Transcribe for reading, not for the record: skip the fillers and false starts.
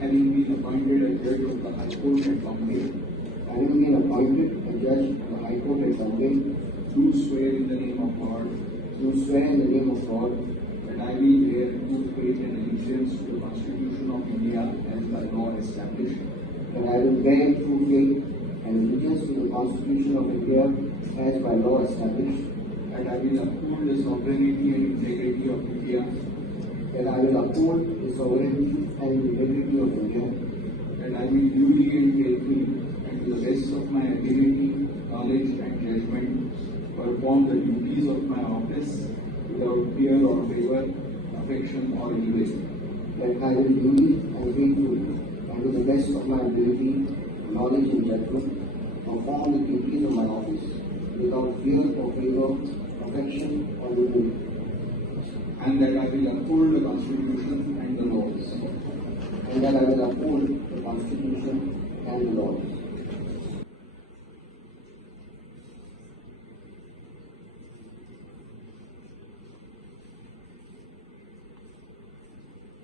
having been appointed a judge of the High Court at Bombay, having been appointed a judge of the High Court at Bombay, do swear in the name of God that I will bear true faith and allegiance to the Constitution of India as by law established, that I will bear true faith and allegiance to the Constitution of India as by law established, that I will uphold the sovereignty and integrity of India, that I will uphold the sovereignty and integrity of India, that I will duly and faithfully and to the best of my ability, knowledge and judgment perform the duties of my office without fear or favor, affection or evil. that I will duly and faithfully and to the best of my ability, knowledge and judgment perform the duties of my office without fear or favor, affection or evil, And that I will uphold the Constitution and the laws. and that I will uphold the Constitution and the laws.